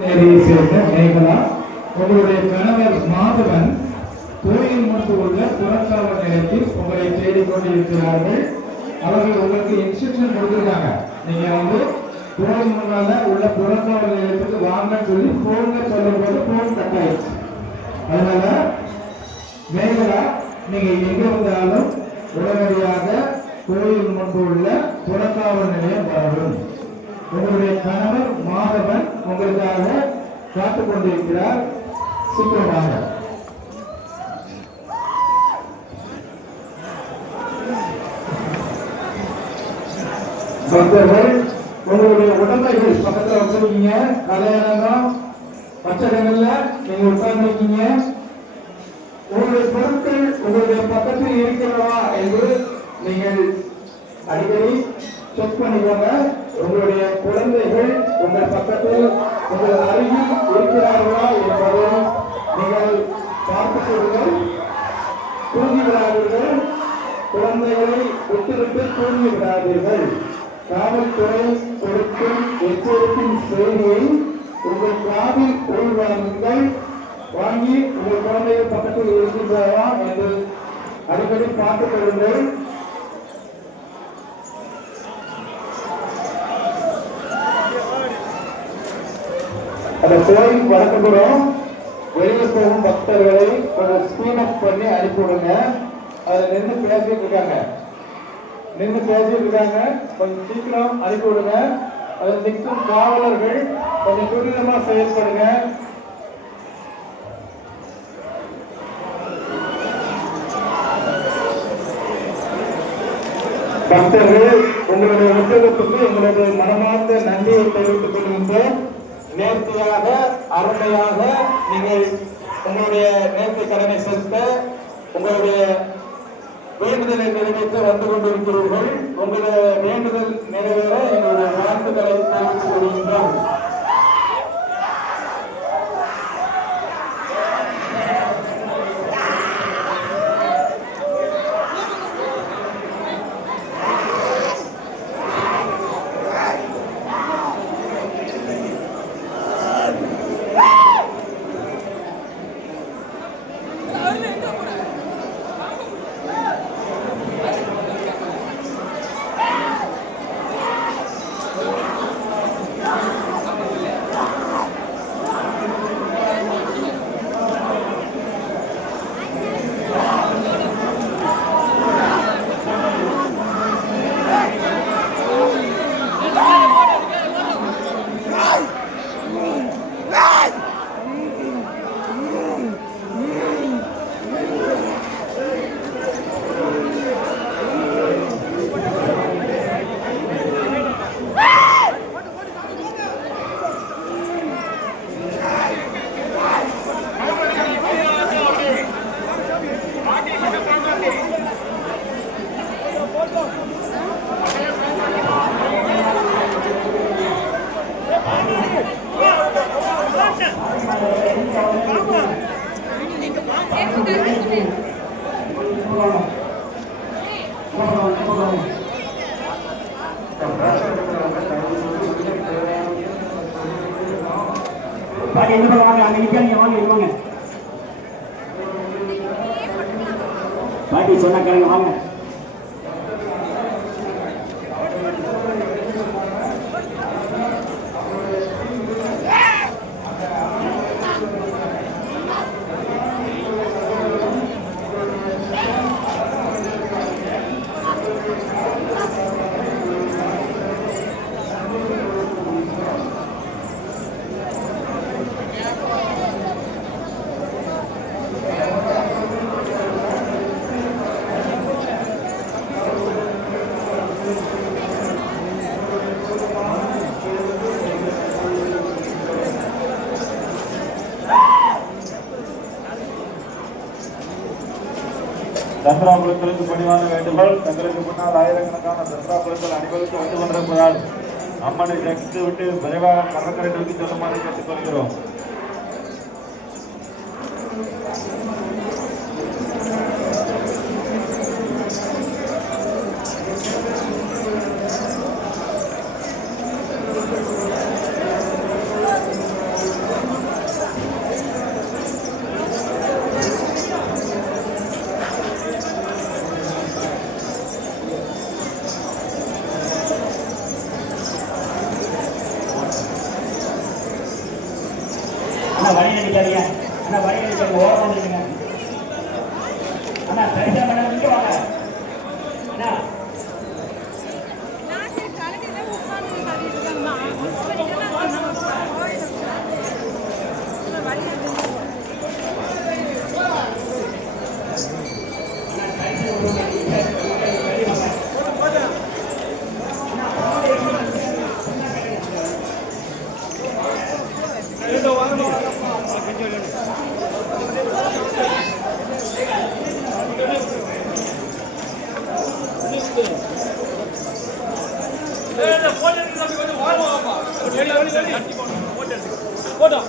சேர்ந்த மேகலா, உங்களுடைய கணவர் மாதவன் கோயில் முன்பு உள்ள புறக்காவல் நிலையத்தில் உங்களை தேடிக்கொண்டிருக்கிறார்கள். அவர்கள் உங்களுக்கு இன்ஸ்ட்ரக்ஷன் கொடுத்திருக்காங்க. நீங்க கோயில் முன்னால உள்ள புறக்காவல் நிலையத்துக்கு வாங்கன்னு சொல்லி போன்ல சொல்லும் போது போன் கட் ஆயிடுச்சு. அதனால மேகலா, நீங்க எங்க வந்தாலும் உடனடியாக கோயில் முன்பு உள்ள புறக்காவல் நிலையம் வரணும். உங்களுடைய கணவர் மாதவன் உங்களுக்காக காத்துக் கொண்டிருக்கிறார். சீக்கிரமாக பக்தர்கள் உங்களுடைய உடமைகள் பக்கத்துல வச்சிருக்கீங்க. கலையரங்கம் பச்சைகள்ல நீங்க உட்கார்ந்துருக்கீங்க. உங்களுடைய பொருட்கள் உங்களுடைய பக்கத்தில் இருக்கிறதா என்று நீங்கள் அடிக்கடி செக் பண்ணிக்கோங்க. உங்களுடைய குழந்தைகள் உங்கள் பக்கத்தில் உங்கள் அருகில் இருக்கிறார்களா என்பதை நீங்கள் பார்த்துக் கொள்ளுங்கள். தூங்கி விடாதீர்கள். குழந்தைகளை விட்டுவிட்டு தூங்கி விடாதீர்கள். காவல்துறை கொடுக்கும் எச்சரிக்கையின் செய்தியை உங்கள் காதில் உள்வாங்குங்கள். வாங்கி உங்கள் குழந்தைகள் பக்கத்தில் இருக்கின்றதா என்று அடிக்கடி பார்த்துக் கொள்ளுங்கள். அந்த கோயில் வழக்கப்புறம் வெளியில் போகும் பக்தர்களை கொஞ்சம் ஸ்பீட் அப் பண்ணி அனுப்பிவிடுங்க. அதை நின்று பேசிட்டு இருக்காங்க. கொஞ்சம் சீக்கிரம் அனுப்பிவிடுங்க. அதை நிற்கும் காவலர்கள் கொஞ்சம் துரிதமா செயல்படுங்க. பக்தர்கள், உங்களுடைய உத்தியோகத்துக்கு எங்களுடைய மனமார்ந்த நன்றியை தெரிவித்துக் கொள்கின்றோம். நேர்த்தியாக அருமையாக நீங்கள் உங்களுடைய நேர்த்தி கடனை செலுத்த உங்களுடைய வேண்டுதலை நிறைவேற்ற வந்து கொண்டிருக்கிறீர்கள். உங்களுடைய வேண்டுதல் நிறைவேற எங்களுடைய வாழ்த்துக்களை தெரிவித்துக் கொள்கின்றோம். பாட்டி சொன்ன கிழங்கு வாங்க. தசரா குழுக்களுக்கு பணிவான வேண்டுகோள். தங்களுக்கு முன்னால் ஆயிரக்கணக்கான தசரா குழுக்கள் அணிவகுத்து வந்து கொண்டிருப்பதால் அம்மனை சக்தி விட்டு விரைவாக கடற்கரை நோக்கி செல்லுமாறு கேட்டுக்கொள்கிறோம். அண்ணா வழி நினைக்காதீங்க. அண்ணா வழி நினைக்காதீங்க. ஓரம் வந்துருங்க. அண்ணா சரிசா பண்ண நிக்க வாங்க. அண்ணா போட்டோ